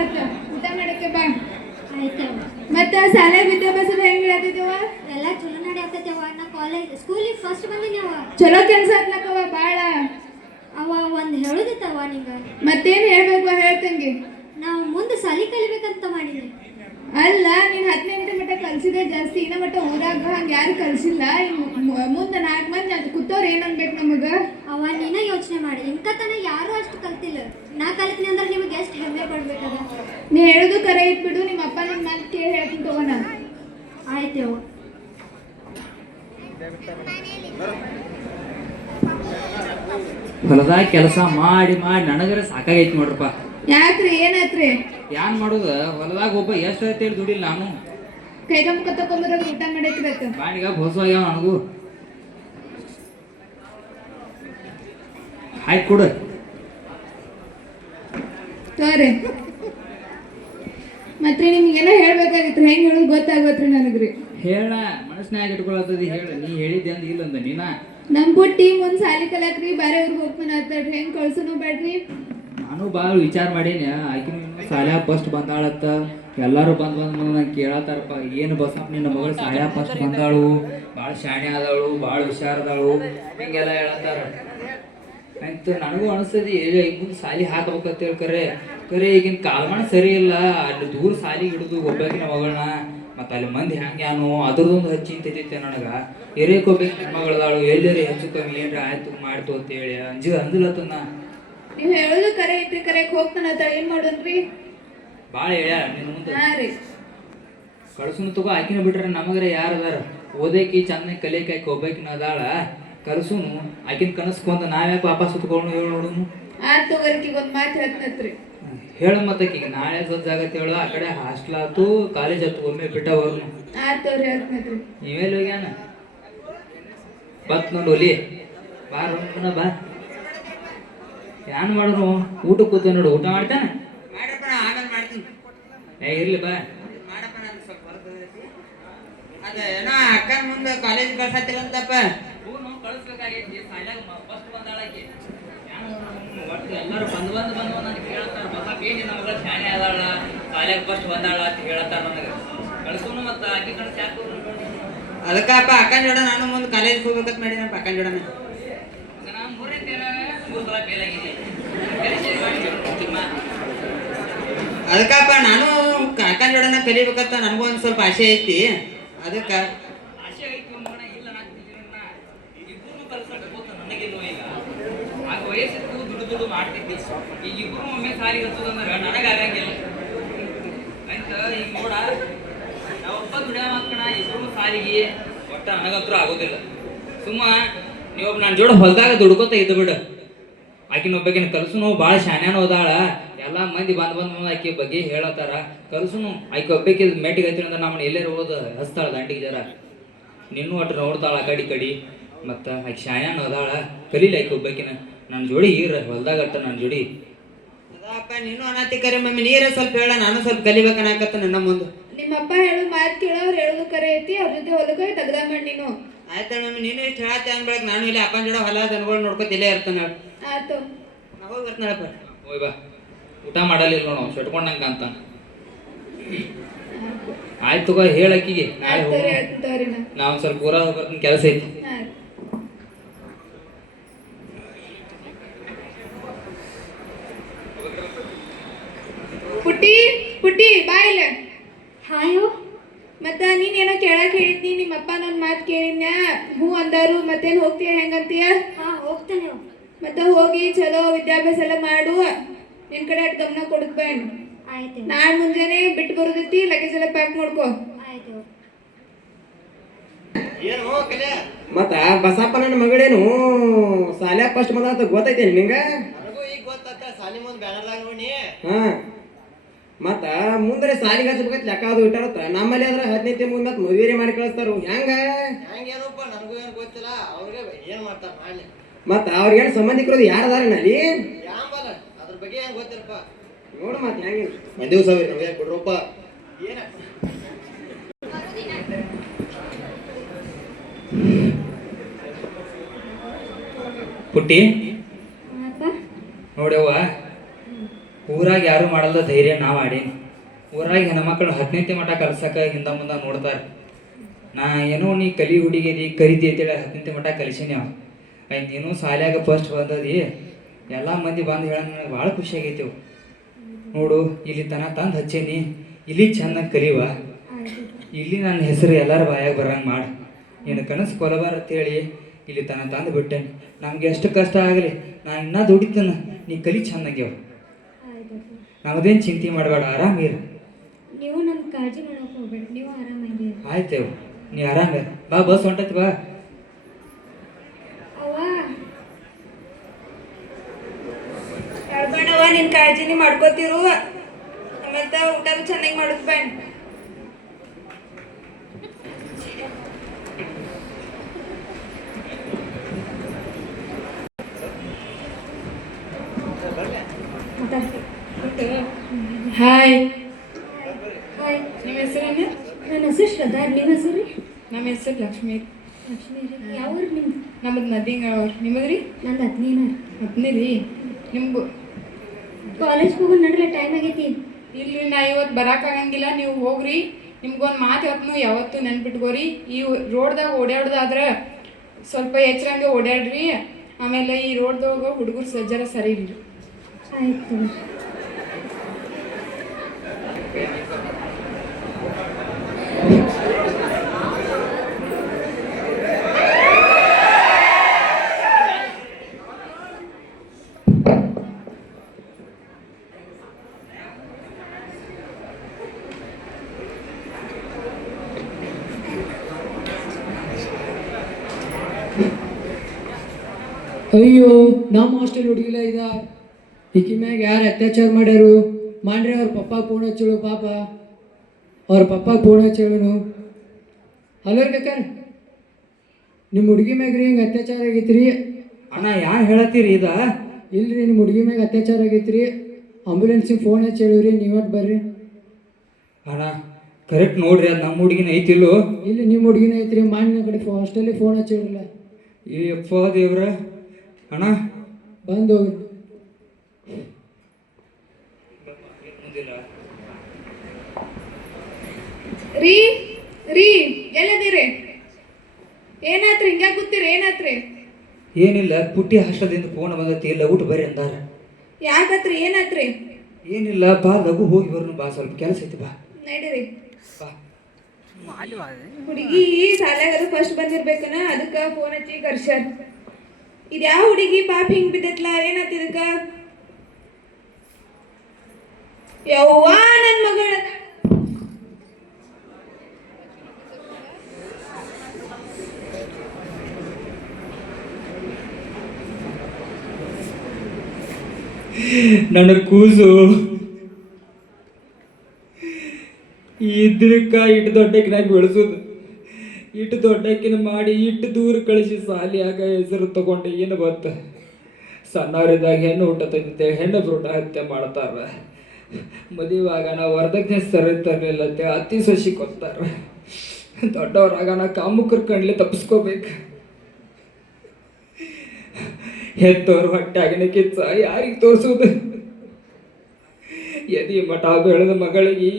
ಆತ ಊಟ ಮಾಡಕ್ಕೆ ಬಾ. ಆಯ್ತವ. ಮತ್ತ ಶಾಲೆ ವಿದ್ಯಾಭ್ಯಾಸದ ಹೆಂಗ್ ಹೇಳತ್ತಿದ್ದವ? ಎಲ್ಲ ಚಲೋ ನಡೆಯತ್ತವ. ನಾ ಕಾಲೇಜ್ ಸ್ಕೂಲಿಗೆ ಫಸ್ಟ್ ಬಂದಿನಿ ಅವ. ಚಲೋ ಕೆಲಸ ಆತ್ಲಕ್ಕವ ಬಾಳ. ಅವ ಒಂದು ಹೇಳುದಿತ್ತವ ನಿಂಗ. ಮತ್ತೇನ್ ಹೇಳ್ಬೇಕು ಹೇಳ್ತಂಗಿ. ನಾವು ಮುಂದೆ ಸಾಲಿ ಕಲಿಬೇಕಂತ ಮಾಡಿದ್ವಿ. ಅಲ್ಲ ನೀನ್ 10ನೇ ಮಟ್ಟ ಕಲ್ಸಿದೆ ಜಾಸ್ತಿ, ಇನ್ನ ಮಟ್ಟ ಊರಾಗ ಹಂಗ ಯಾರು ಕಲ್ಸಿಲ್ಲ. ಮುಂದೆ 4 ಮಂದಿ ಅದು ಕೂತವ್ರು ಏನ್ ಅನ್ಬೇಕು ನಮಗ? ಅವ ನೀನ ಯೋಚನೆ ಮಾಡಿ, ಇಂಕತನ ಯಾರು ಅಷ್ಟು ಕಲ್ತಿಲ್ಲ. ನಾ ಕಲಿತೀನಿ ಅಂದ್ರೆ ನಿಮಗೆ ಎಷ್ಟು ಹೆಮ್ಮೆ ಪಡ್ಬೇಕದ. ನೀ ಹೇಳುದು ಕರೆ ಇಟ್ಬಿಡು. ನಿಮ್ಮ ಅಪ್ಪ ನಿನ್ ಮಾತು ಕೇಳಿ ಹೇಳ್ತೀನಿ ತಗೋಣ. ಆಯ್ತೇವ. ಹೊಲದಾಗ ಕೆಲಸ ಮಾಡಿ ಮಾಡಿ ನನಗರ ಸಾಕಾಗೈತಿ ನೋಡ್ರಪ್ಪ. ಯಾಕ್ರಿ ಏನಾತ್ರಿ? ಏನ್ ಮಾಡುದ, ಹೊಲದಾಗ ಒಬ್ಬ ಎಷ್ಟು ಐತಿ ದುಡಿಲ್ಲ. ನಾನು ಕೈಗ ಮುಖ ತಕೊಂಬರಾಗ ಊಟ ಮಾಡೈತಿರತ್ತ ಬಾಣಿಗ ಹೊಸವಾಗ್ಯಾವ ನನಗೂ. ಆಯ್ತು ಕೊಡು ತೋರಿ. ಮತ್ರಿ ನಿಮ್ಗೇನೋ ಹೇಳ್ಬೇಕಾಗಿತ್ತು, ಹೆಂಗ್ ಹೇಳೋದು ಗೊತ್ತಾಗ್ಬೇಕ್ರಿ ನನಗ್ರಿ. ಹೇಳ, ಮನಸ್ಸಿನಾಗ ಇಟ್ಕೊಳತದಿ ಹೇಳ. ನೀ ಹೇಳಿದ್ದೆ ಅಂದ ಇಲ್ಲಂದ ನೀನ. ನಮ್ ಪುಟ್ಟಿ ಮುಂದ್ ಸಾಲಿ ಕಲಿಯಾಕ್ರಿ ಬೇರೆ ಊರಿಗೆ ಹೋಗ್ತಾನ ಆತಾಡ್ರಿ, ಹೆಂಗ್ ಕಳ್ಸೋನು ಬೇಡ್ರಿ. ನಾನು ಭಾಳ ವಿಚಾರ ಮಾಡೀನಿ. ಆಕಿನ ಸಾಲ್ಯಾಗ ಫಸ್ಟ್ ಬಂದಾಳತ್ತ. ಎಲ್ಲರೂ ಬಂದು ನಂಗೆ ಕೇಳತ್ತಾರಪ್ಪ, ಏನು ಬಸಪ್ಪ ನಿನ್ನ ಮಗಳು ಸಾಲ್ಯಾಗ ಫಸ್ಟ್ ಬಂದಾಳು, ಭಾಳ ಶಾಣೆ ಆದವಳು, ಭಾಳ ಹುಷಾರದಾಳು, ಹಿಂಗೆಲ್ಲ ಹೇಳತ್ತಾರ ಅಂತ ನನಗೂ ಅನಿಸ್ತದೆ. ಮುಂದೆ ಸಾಲಿ ಹಾಕಬೇಕಂತ ಹೇಳ್ಕರೆ ಕರೆ ಈಗಿನ ಕಾಲಮಾನ ಸರಿ ಇಲ್ಲ. ಅಲ್ಲಿ ದೂರ ಸಾಲಿಗೆ ಹಿಡಿದು ಒಬ್ಬಾಕಿನ ಮಗಳನ್ನ ಮತ್ತು ಅಲ್ಲಿ ಮಂದಿ ಹ್ಯಾಂಗ್ಯಾನು ಅದ್ರದೊಂದು ಚಿಂತೆ ನನಗೆ. ಎರೇಕ್ ಹೋಗ್ಬೇಕು ಹೆಣ್ಮಗಳದಾಳು, ಎಲ್ಲರೂ ಹೆಚ್ಚು ಕಮ್ಮಿ ಏನ್ರ ಆಯ್ತು ಮಾಡ್ತು ಅಂತೇಳಿ ಅಂಜಲತ್ತನ್ನ. ನೀವ್ ಹೇಳೋದು ಕರೆ ಐತ್ರಿ, ಕರೆಕ್ ಹೋಗ್ತಾನ ಏನ್ ಮಾಡೋನ್ರಿ? ಭಾಳ ಹೇಳ್ಯಾರ ನಿನ್ನ ಮುಂದೆ. ಹಾ ರೀ, ಕಳ್ಸುನು ತಗೋ. ಆಕಿನ ಬಿಟ್ರೆ ನಮಗರೆ ಯಾರು ಅದಾರ? ಓದೈಕಿ ಚಂದ ಕಲಿಯಕ್ಕೆ ಆಕಿ ಒಬ್ಬಾಕಿನ ಅದಾಳ. ಕರ್ಸುನು ಆಕಿನ ಕನಸ್ಕೊಂತ ನಾವ್ಯಾಕೆ ವಾಪಸ್ ಸುತ್ಕೊಂಡು ಹೇಳಿ ನೋಡುನು. ಆತ್ ತಗೋರಿಕಿಗೆ ಒಂದ್ ಮಾತು ಹೇಳ್ತತ್ರಿ. ಹೇಳು ಮತ್ತಕ್ಕೀಗ ನಾಳೆ ಸಜ್ಜಾಗತ್ತೆ ಹೇಳು. ಆ ಕಡೆ ಹಾಸ್ಟೆಲ್ ಆತು ಕಾಲೇಜ್ ಆತು, ಒಮ್ಮೆ ಬಿಟ್ಟ ಬರ್ನು. ಆತ್ ಅವ್ರಿ ಹೇಳ್ತತ್ರಿ. ನೀವೆಲ್ಲಿ ಹೋಗ್ಯಾನ? ಬತ್ ನೋಡು ಒಲಿ ಬಾರ ಬಾ. ಏನ್ ಮಾಡೋನು? ಊಟ ಕೂತ ನೋಡು. ಊಟ ಮಾಡ್ತಾನೆ? ಆಮೇಲೆ ಮಾಡ್ತೀನಿ. ಇರ್ಲಿ ಬಾ. ಮಾಡಪ್ಪ, ನಾನು ಸ್ವಲ್ಪ ಹೊರಗೆ ಅದ ಏನೋ ಅಕ್ಕನ ಮುಂದೆ ಕಾಲೇಜ್ ಕಳ್ಸತ್ತಿರಂತಪ್ಪ. ಕಳಿಸ್ಬೇಕಾಗೈತಿ. ಸಾಲ್ಯಾಗ ಫಸ್ಟ್ ಬಂದಾಳಾಕಿ. ಒಟ್ಟು ಎಲ್ಲರೂ ಬಂದು ನನಗೆ ಕೇಳ್ತಾರ, ಬಸಪ್ಪ ಏನಿಲ್ಲ ಮಗಳು ಶಾಣೆ ಅದಾಳ, ಸಾಲ್ಯಾಗ ಫಸ್ಟ್ ಬಂದಾಳ ಅಂತ ಹೇಳ್ತಾರ ನನಗೆ. ಕಳ್ಸೋನು ಮತ್ತು ಆಕಿ ಕಳ್ಸಿ ಯಾಕೆ ಅದಕ್ಕಪ್ಪ ಅಕ್ಕನ ಜೋಡ ನಾನು ಮುಂದೆ ಕಾಲೇಜ್ ಹೋಗ್ಬೇಕಂತ ಮಾಡಿದಪ್ಪ. ಅಕ್ಕನ ಜೋಡನ ನಾನು 3 ಸಲ ಫೇಲ್ ಆಗಿದ್ದೆ. ಅದಕ್ಕಪ್ಪ ನಾನು ಅಕ್ಕನ ಜೋಡನ ಕಲಿಬೇಕಂತ ನನಗೂ ಒಂದು ಸ್ವಲ್ಪ ಆಸೆ ಐತಿ. ಅದಕ್ಕೆ ಆಸೆ ಐತಿ ಮಗನ, ಇಲ್ಲ ನಾಗ್ತಿದ್ದೀರನ್ನ ಇಬ್ಬರು ಕಲ್ಸಕ್ಕೆ ನನಗಿಲ್ವ ಈಗ. ಆಗ ವಯಸ್ಸಿತ್ತು ದುಡ್ಡು ಮಾಡ್ತಿದ್ದೆ. ಈಗ ಇಬ್ಬರು ಒಮ್ಮೆ ಸಾಲಿಗೆ ಹಚ್ಚೋದಂದ್ರೆ ನನಗೆ ಆಗಂಗಿಲ್ಲ ಅಂತ. ಈಗ ನೋಡ, ನಾವೊಬ್ಬ ದುಡಿಯೋ ಮಕ್ಕಳ ಇಬ್ಬರು ಸಾಲಿಗೆ ಒಟ್ಟ ನನಗಂತೂ ಆಗೋದಿಲ್ಲ. ಸುಮ್ಮ ನೀವೊಬ್ಬ ನನ್ನ ಜೋಡ ಹೊಲದಾಗ ದುಡ್ಕೋತ ಇದ್ದು ಬಿಡು. ಆಕಿನೊಬ್ಬಕಿನ ಕಲ್ಸುನು ಭಾಳ ಶಾನ್ಯಾನ ಹೋದಾಳ. ಎಲ್ಲ ಮಂದಿ ಬಂದು ಆಕಿ ಬಗ್ಗೆ ಹೇಳತ್ತಾರ. ಕಲ್ಸುನು ಆಕಿ ಒಬ್ಬಕಿ ಮೆಟ್ಟಿಗೆ ಹತ್ತಿರ ಅಂದ್ರೆ ನಮ್ಮನ್ನ ಎಲ್ಲರೂ ಹೋದ ಹಸ್ತಾಳ ದಂಡಿಗೆ ಜರ. ನಿನ್ನೂ ಒಟ್ಟು ನೋಡ್ತಾಳ ಆ ಕಡಿ. ಮತ್ತು ಆಕಿ ಶಾನ್ಯಾನ ಹೋದಾಳ. ಕಲೀಲಿ ಆಕಿ ಒಬ್ಬಕಿನ ನನ್ನ ಜೋಡಿ ಹೊಲ್ದಾಗ ಅಟ್ಟ ನನ್ನ ಜೋಡಿ. ಅದಪ್ಪ ನೀನು ಅನಾತಿ ಕರೆ ಮಮ್ಮಿ, ನೀರೇ ಸ್ವಲ್ಪ ಹೇಳ, ನಾನು ಸ್ವಲ್ಪ ಕಲಿಬೇಕನ್ನಕತ್ತ ನನ್ನ ಮುಂದೆ. ನಿಮ್ಮಪ್ಪ ಹೇಳು ಮಾತು ಕೇಳೋರು ಹೇಳೋದು ಕರೆ ಐತಿ. ಅವ್ರ ಜೊತೆ ಹೊಲಕ್ಕೆ ತೆಗ್ದ ಮಾಡಿ ನೀನು. ಆಯ್ತಾ ಮಮ್ಮಿ, ನೀನು ಇಷ್ಟು ಹೇಳತ್ತೆ ಅನ್ಬೇಕ. ನಾನು ಇಲ್ಲಿ ಅಪ್ಪನ ಜೋಡ ಹೊಲ ದನಗಳು ನೋಡ್ಕೊತ ಇಲ್ಲೇ ಇರ್ತಾನ. ಆತು, ನಾ ಹೋಗಿ ಬರ್ತಾಳಪ್ಪ. ಹೋಯ್ ಬಾ. ಊಟ ಮಾಡಲಿಲ್ಲ ನೋಡು, ಸೆಟ್ಕೊಂಡಂಗ ಅಂತ. ಆಯ್ತು ತಗೋ, ಹೇಳಕ್ಕಿಗೆ ನಾಳೆ ಹೋಗೋಣ. ಹೇಳ್ತೀನಿ ತಗೋರಿ. ನಾ ಒಂದು ಸ್ವಲ್ಪ ಊರಾಗ ಬರ್ತೀನಿ, ಕೆಲಸ ಐತಿ. ಪುಟ್ಟಿ ಬಾ ಇಲ್ಲ. ಹಾಯೋ. ಮತ್ತ ನೀನೇನೋ ಕೇಳಕ್ ಹೇಳಿದ್ನಿ, ನಿಮ್ಮಪ್ಪ ನನ್ನ ಮಾತು ಕೇಳಿದ್ನ. ಹೂ ಅಂದಾರು. ಮತ್ತೇನು ಹೋಗ್ತೀಯ ಹೆಂಗಂತೀಯ? ಹಾ, ಹೋಗ್ತಾನೆ. ಮತ್ತೆ ಹೋಗಿ ಚಲೋ ವಿದ್ಯಾಭ್ಯಾಸ ಎಲ್ಲ ಮಾಡು. ನಿನ್ ಕಡೆ ಅಟ್ ಗಮನ ಕೊಡಕ್ ಬೇಡ. ಆಯ್ತು. ನಾಳೆ ಮುಂಜಾನೆ ಬಿಟ್ಟು ಬರೋದೈತಿ, ಲಗೇಜ್ ಎಲ್ಲ ಪ್ಯಾಕ್ ಮಾಡ್ಕೋ. ಆಯ್ತು. ಮತ್ತ ಬಸಪ್ಪ ನನ್ನ ಮಗಳೇನು ಸಾಲ್ಯಾಗ ಫಸ್ಟ್ ಬಂದ ಗೊತ್ತೈತೇನಿ ನಿಂಗ? ನನಗೂ ಈಗ ಗೊತ್ತಾತ. ಸಾಲಿ ಮುಂದೆ ಬ್ಯಾನರ್ದಾಗ ನೋಡಿ. ಹಾ, ಮತ್ತ ಮುಂದ್ರೆ ಸಾಲಿಗೆ ಹಚ್ಬೇಕತ್ ಲೆಕ್ಕ ಅದು ಇಟ್ಟಾರತ್ತ. ನಮ್ಮಲ್ಲಿ ಆದ್ರೆ 15 ಮುಂದೆ ಮತ್ ಮದುವೆ ಮಾಡಿ ಕಳಿಸ್ತಾರ. ಹೆಂಗೇನಪ್ಪ ನನಗೂ ಏನು ಗೊತ್ತಿಲ್ಲ. ಅವ್ರಿಗೆ ಏನು ಮಾಡ್ತಾರ ಮಾಡಿ. ಮತ್ತ ಅವ್ರಿಗೇನು ಸಂಬಂಧಿಕರು ಯಾರದಾರ ಅಲ್ಲಿ? ಯಾಂಬಲ್ಲ, ಅದ್ರ ಬಗ್ಗೆ ಏನು ಗೊತ್ತಿಲ್ಲಪ್ಪ. ನೋಡು ಮತ್ತೆ ಹೆಂಗೆ ಒಂದ್ ದಿವಸ ನಮಗೆ ಕೊಡ್ರಪ್ಪ. ಏನ ಪುಟ್ಟಿ ನೋಡ್ಯವ್ವ, ಊರಾಗ ಯಾರು ಮಾಡಲ್ಲ ಧೈರ್ಯ ನಾ ಮಾಡೀನಿ. ಊರಾಗ ಹೆಣ್ಮಕ್ಳು 10ನೇ ಮಠ ಕಲ್ಸಕ್ಕೆ ಹಿಂದ ಮುಂದೆ ನೋಡ್ತಾರೆ. ನಾ ಏನೋ ನೀ ಕಲಿ ಹುಡುಗಿದಿ ಕರಿತಿ ಅಂತೇಳಿ 10ನೇ ಮಠ ಕಲಿಸೀನಿ. ಅವ ನೀನು ಶಾಲ್ಯಾಗ ಫಸ್ಟ್ ಬಂದದಿ, ಎಲ್ಲ ಮಂದಿ ಬಂದು ಹೇಳ ನನಗೆ ಭಾಳ ಖುಷಿ ಆಗೈತಿ. ಅವು ನೋಡು ಇಲ್ಲಿ ತನಕ ತಂದು ಹಚ್ಚೇನಿ, ಇಲ್ಲಿ ಚೆನ್ನಾಗಿ ಕಲಿವ, ಇಲ್ಲಿ ನನ್ನ ಹೆಸರು ಎಲ್ಲರ ಬಾಯಾಗ ಬರಂಗೆ ಮಾಡಿ, ನೀನು ಕನಸು ಕೊಲಬಾರ ಅಂತೇಳಿ ಇಲ್ಲಿ ತನಕ ತಂದು ಬಿಟ್ಟೇನೆ. ನಮ್ಗೆ ಎಷ್ಟು ಕಷ್ಟ ಆಗಲಿ ನಾನು ಇನ್ನೂ ದುಡಿತೇನೆ, ನೀ ಕಲಿ ಚೆನ್ನಾಗ್ಯವ. ನಮ್ಮದೇನು ಚಿಂತೆ ಮಾಡಬೇಡ, ಆರಾಮಿರು. ನೀವು ನಮ್ಮ ಕಾಳಜಿ ಮಾಡೋಕೆ ಹೋಗ್ಬೇಡಿ, ನೀವು ಆರಾಮಾಗಿ ಆಯ್ತೇವು, ನೀ ಆರಾಮ ಬಾ, ಬಸ್ ಹೊಂಟೈತಿ ಬಾ. ಅವ್ವ ಹೇಳ್ಬೇಡವ, ನಿನ್ ಕಾಳಜಿನಿ ಮಾಡ್ಕೋತಿರು. ಆಮೇಲೆ ಊಟ ಚೆನ್ನಾಗಿ ಮಾಡೋದು ಬೇಡ. ಹಾಯ್, ಹಾಯ್, ನಿಮ್ಮ ಹೆಸರೇನು? ನನ್ನ ಹೆಸರು ಶ್ರದ್ಧಾ. ನಿಮ್ಮ ಹೆಸರು ರೀ? ನಮ್ಮ ಹೆಸರು ಲಕ್ಷ್ಮಿ. ಲಕ್ಷ್ಮೀ ರೀ. ಯಾವ ಊರು ನಿಮ್ದು? ನಮ್ಮದು ನದಿಂಗಳವ್ರು. ನಿಮ್ಮದ್ರಿ? ನಂದು ಹತ್ನೇನ. ಹತ್ನಿ ರೀ. ನಿಮ್ದು ಕಾಲೇಜ್ಗೆ ಹೋಗೋ ನಡ್ರೆ ಟೈಮ್ ಆಗೈತಿ. ಇಲ್ರಿ, ನಾ ಇವತ್ತು ಬರೋಕ್ಕಾಗಂಗಿಲ್ಲ, ನೀವು ಹೋಗ್ರಿ. ನಿಮ್ಗೊಂದು ಮಾತು ಹೇಳ್ತೀನಿ, ಯಾವತ್ತೂ ನೆನ್ಪಿಟ್ಕೋರಿ. ಈ ರೋಡ್ದಾಗ ಓಡಾಡೋದಾದ್ರೆ ಸ್ವಲ್ಪ ಎಚ್ಚರಂಗೆ ಓಡಾಡ್ರಿ. ಆಮೇಲೆ ಈ ರೋಡ್ದಾಗ ಹುಡುಗರು ಸಜ್ಜರ ಸರಿ ಇಲ್ರಿ. ಆಯ್ತು. ಅಯ್ಯೋ, ನಮ್ಮ ಹಾಸ್ಟೆಲ್ ಹುಡುಗಿಲ್ಲ ಇದ. ಈಕಿ ಮ್ಯಾಗ ಯಾರು ಅತ್ಯಾಚಾರ ಮಾಡ್ಯಾರು ಮಾಡ್ರಿ. ಅವ್ರ ಪಪ್ಪ ಫೋನ್ ಹಚ್ಚಳು, ಪಾಪ ಅವ್ರ ಪಪ್ಪ ಫೋನ್ ಹಚ್ಚೇಳನು. ಹಲೋ ರೀ ಬೇಕಾರ, ನಿಮ್ಮ ಹುಡುಗಿ ಮ್ಯಾಗ ರೀ ಹಿಂಗೆ ಅತ್ಯಾಚಾರ ಆಗೈತ್ರಿ. ಅಣ್ಣ ಯಾರು ಹೇಳತ್ತೀರಿ ಇದ? ಇಲ್ರಿ, ನಿಮ್ಮ ಹುಡುಗಿ ಮ್ಯಾಗ ಅತ್ಯಾಚಾರ ಆಗೈತ್ರಿ. ಆಂಬುಲೆನ್ಸಿಗೆ ಫೋನ್ ಹಚ್ಚೇಳಿವ್ರಿ, ನೀವಟ್ ಬರ್ರಿ. ಅಣ್ಣ ಕರೆಕ್ಟ್ ನೋಡ್ರಿ, ಅದು ನಮ್ಮ ಹುಡುಗಿನ ಐತಿಲ್ಲೋ? ಇಲ್ಲಿ ನಿಮ್ಮ ಹುಡುಗಿನ ಐತ್ರಿ. ಮಾಡಿನ ಕಡೆ ಹಾಸ್ಟೆಲಿಗೆ ಫೋನ್ ಹಚ್ಚೇಳಿಲ್ಲ. ಈ ಅಪ್ಪ ದೇವ್ರ. ಅಣ್ಣ ಬಂದು ಹೋಗ್ರಿ. ರೀ ರೀ, ಎಲ್ಲದಿರಿ? ಏನಾತ್ರಿ? ಹಿಂಗ್ಯಾಕ ಕೂತೀರಿ? ಏನಾತ್ರಿ? ಏನಿಲ್ಲ, ಪುಟ್ಟಿ ಹಾಸ್ಟೆಲ್ದಿಂದ ಫೋನ್ ಬಂದತಿ, ಲಗುಟ್ ಬರ್ರಿ ಅಂದಾರ. ಯಾಕತ್ರಿ? ಏನಾತ್ರಿ? ಏನಿಲ್ಲ, ಬಾ ಲಘು ಹೋಗಿ ಬರ್ನು, ಬಾ ಸ್ವಲ್ಪ ಕೆಲಸ ಐತಿ, ಬಾ ನಡೀರಿ. ಬಾ. ಹುಡುಗಿ ಶಾಲ್ಯಾಗ ಅದು ಫಸ್ಟ್ ಬಂದಿರ್ಬೇಕನ, ಅದಕ್ಕೆ ಫೋನ್ ಹಚ್ಚಿ ಕರ್ಸ್ಯಾರ. ಇದ್ಯಾವ ಹುಡುಗಿ ಪಾಪ ಹಿಂಗ್ ಬಿದ್ದೈತ್ಲ? ಏನಾತ್ ಇದಕ್ಕ? ಯವ್ವಾ ನನ್ನ ಮಗಳ. ನನ್ನ ಕೂಸು ಇದ್ರಕ್ಕ ಇಟ್ಟು ದೊಡ್ಡಕ್ಕಿನಾಗ ಬೆಳೆಸೋದು, ಇಟ್ಟು ದೊಡ್ಡಕ್ಕಿನ ಮಾಡಿ ಇಟ್ಟು ದೂರ ಕಳಿಸಿ ಸಾಲಿಯಾಗ ಹೆಸರು ತಗೊಂಡು ಏನು ಬತ್ತ. ಸಣ್ಣವರಿದ್ದಾಗ ಹೆಣ್ಣು ಊಟ ತಂದಿದ್ದೆ, ಹೆಣ್ಣು ಬ್ರೂಟ ಹತ್ಯೆ ಮಾಡ್ತಾರ. ಮದುವಾಗ ನಾವು ವರದಕ್ಷಿಣೆ ಸರಿ ತರಲಿಲ್ಲ ಅಂತೇಳಿ ಅತಿ ಸಸಿ ಕೊಡ್ತಾರ. ದೊಡ್ಡವರಾಗ ನಾ ಕಾಮುಕರ ಕಣ್ಲಿ ತಪ್ಪಿಸ್ಕೋಬೇಕು. ಹೆತ್ತವ್ರ ಹೊಟ್ಟೆಗಿನ ಕಿಚ್ಚ ಯಾರಿಗೆ ತೋರಿಸೋದು? ಎದಿ ಮಠ ಬೆಳೆದ ಮಗಳಿಗೆ